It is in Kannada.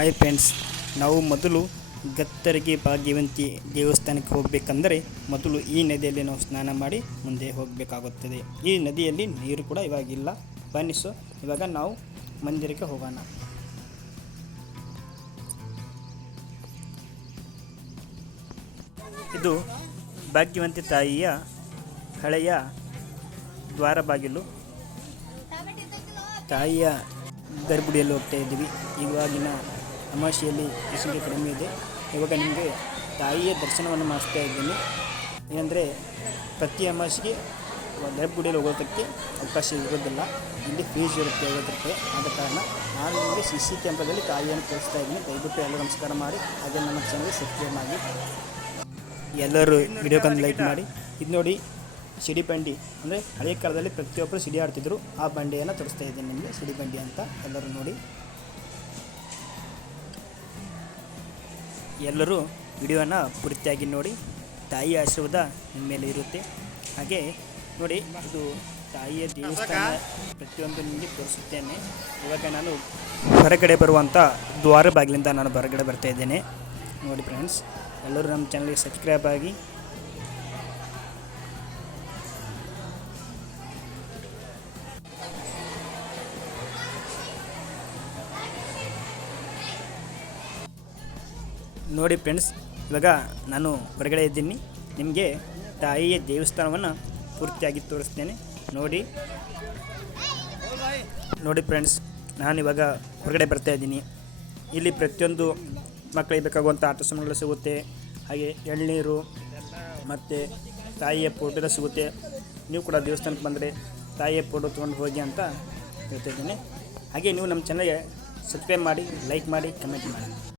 ಹಾಯ್ ಫ್ರೆಂಡ್ಸ್ ನಾವು ಮೊದಲು ಗತ್ತರಿಗೆ ಭಾಗ್ಯವಂತಿ ದೇವಸ್ಥಾನಕ್ಕೆ ಹೋಗಬೇಕಂದರೆ ಮೊದಲು ಈ ನದಿಯಲ್ಲಿ ನಾವು ಸ್ನಾನ ಮಾಡಿ ಮುಂದೆ ಹೋಗಬೇಕಾಗುತ್ತದೆ. ಈ ನದಿಯಲ್ಲಿ ನೀರು ಕೂಡ ಇವಾಗಿಲ್ಲ. ಬನ್ನಿ ಸೊ ಇವಾಗ ನಾವು ಮಂದಿರಕ್ಕೆ ಹೋಗೋಣ. ಇದು ಭಾಗ್ಯವಂತಿ ತಾಯಿಯ ಹಳೆಯ ದ್ವಾರ ಬಾಗಿಲು. ತಾಯಿಯ ಗರ್ಭುಡಿಯಲ್ಲಿ ಹೋಗ್ತಾ ಇದ್ದೀವಿ. ಇವಾಗಿನ ಅಮಾವಾಸ್ಯೆಯಲ್ಲಿ ಬಿಸಿಲು ಕಡಿಮೆ ಇದೆ. ಇವಾಗ ನಿಮಗೆ ತಾಯಿಯ ದರ್ಶನವನ್ನು ಮಾಡಿಸ್ತಾ ಇದ್ದೀನಿ. ಏನಂದರೆ, ಪ್ರತಿ ಅಮಾವಾಸ್ಯೆಗೆ ಗರ್ಭಗುಡಿಯಲ್ಲಿ ಹೋಗೋದಕ್ಕೆ ಅವಕಾಶ ಇರೋದಿಲ್ಲ. ಇಲ್ಲಿ ಫೀಸ್ ಇರುತ್ತೆ ಐವತ್ತು ರೂಪಾಯಿ. ಆದ ಕಾರಣ ನಾನು ನಿಮಗೆ ಸಿ ಸಿ ಕ್ಯಾಂಪದಲ್ಲಿ ತಾಯಿಯನ್ನು ತೋರಿಸ್ತಾ ಇದ್ದೀನಿ. ದಯವಿಟ್ಟು ಎಲ್ಲ ನಮಸ್ಕಾರ ಮಾಡಿ, ಹಾಗೆ ನಮ್ಮ ಚೆನ್ನಾಗಿ ಸಬ್ಸ್ಕ್ರೈಬ್ ಮಾಡಿ. ಎಲ್ಲರೂ ವಿಡಿಯೋಕ್ಕೊಂದು ಲೈಕ್ ಮಾಡಿ. ಇದು ನೋಡಿ, ಸಿಡಿ ಬಂಡಿ. ಅಂದರೆ ಹಳೆಯ ಕಾಲದಲ್ಲಿ ಪ್ರತಿಯೊಬ್ಬರು ಸಿಡಿ ಆಡ್ತಿದ್ರು. ಆ ಬಂಡಿಯನ್ನು ತೋರಿಸ್ತಾ ಇದ್ದೀನಿ ನಿಮಗೆ, ಸಿಡಿ ಬಂಡಿ ಅಂತ. ಎಲ್ಲರೂ ನೋಡಿ. ಎಲ್ಲರೂ ವಿಡಿಯೋನ ಪೂರ್ತಿಯಾಗಿ ನೋಡಿ ತಾಯಿ ಆಶೀರ್ವಾದ ನಿಮ್ಮ ಮೇಲೆ ಇರುತ್ತೆ. ಹಾಗೆ ನೋಡಿ, ಇದು ತಾಯಿಯ ದೇವಸ್ಥಾನ ಪ್ರತಿಯೊಂದು ನಿಮಗೆ ತೋರಿಸುತ್ತೇನೆ. ಇವಾಗ ನಾನು ಹೊರಗಡೆ ಬರುವಂಥ ದ್ವಾರ ಬಾಗಿಲಿಂದ ನಾನು ಹೊರಗಡೆ ಬರ್ತಾ ಇದ್ದೇನೆ. ನೋಡಿ ಫ್ರೆಂಡ್ಸ್ ಎಲ್ಲರೂ ನಮ್ಮ ಚಾನಲ್ಗೆ ಸಬ್ಸ್ಕ್ರೈಬ್ ಆಗಿ ನೋಡಿ ಫ್ರೆಂಡ್ಸ್, ಇವಾಗ ನಾನು ಹೊರಗಡೆ ಇದ್ದೀನಿ. ನಿಮಗೆ ತಾಯಿಯ ದೇವಸ್ಥಾನವನ್ನು ಪೂರ್ತಿಯಾಗಿ ತೋರಿಸ್ತೇನೆ. ನೋಡಿ. ನೋಡಿ ಫ್ರೆಂಡ್ಸ್, ನಾನು ಇವಾಗ ಹೊರಗಡೆ ಬರ್ತಾ ಇದ್ದೀನಿ. ಇಲ್ಲಿ ಪ್ರತಿಯೊಂದು ಮಕ್ಕಳಿಗೆ ಬೇಕಾಗುವಂಥ ಆಟ ಸಾಮಾನುಗಳು ಸಿಗುತ್ತೆ. ಹಾಗೆ ಎಳ್ನೀರು ಮತ್ತು ತಾಯಿಯ ಫೋಟೋ ಸಿಗುತ್ತೆ. ನೀವು ಕೂಡ ದೇವಸ್ಥಾನಕ್ಕೆ ಬಂದರೆ ತಾಯಿಯ ಫೋಟೋ ತೊಗೊಂಡು ಹೋಗಿ ಅಂತ ಹೇಳ್ತಾ ಇದ್ದೀನಿ. ಹಾಗೆ ನೀವು ನಮ್ಮ ಚಾನಲ್ಗೆ ಸಬ್ಸ್ಕ್ರೈಬ್ ಮಾಡಿ ಲೈಕ್ ಮಾಡಿ ಕಮೆಂಟ್ ಮಾಡಿ.